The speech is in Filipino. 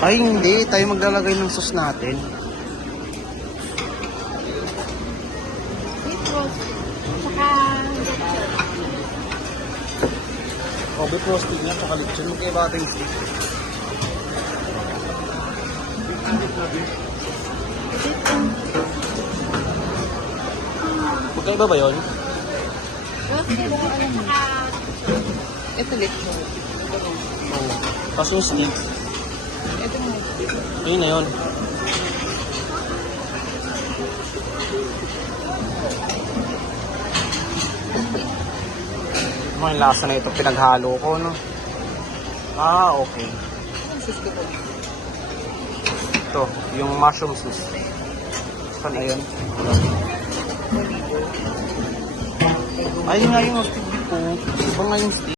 Ay, hindi. Tayo maglalagay ng sauce natin. Beef roast. Saka O, beef roasting nga, saka lechon. Magkaiba ating steak. Magkaiba ba yun? roasted beef saka ito lechon. Oo. Tapos yung steak. Ito mo. Ayun na yun. Ano yung lasa na ito pinaghalo ko, no? Ah, okay. Ito, yung mushroom sauce. Saan na yun? Ayun nga yung steak beef po. Iba nga yung steak.